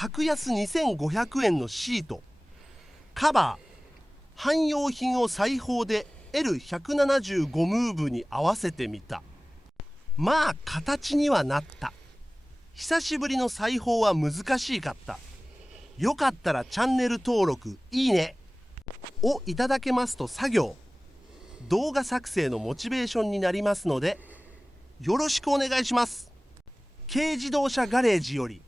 格安2500円のシート、カバー、汎用品を裁縫で L175 ムーブに合わせてみた。まあ形にはなった。久しぶりの裁縫は難しかった。よかったらチャンネル登録、いいねをいただけますと作業、動画作成のモチベーションになりますのでよろしくお願いします。軽自動車ガレージより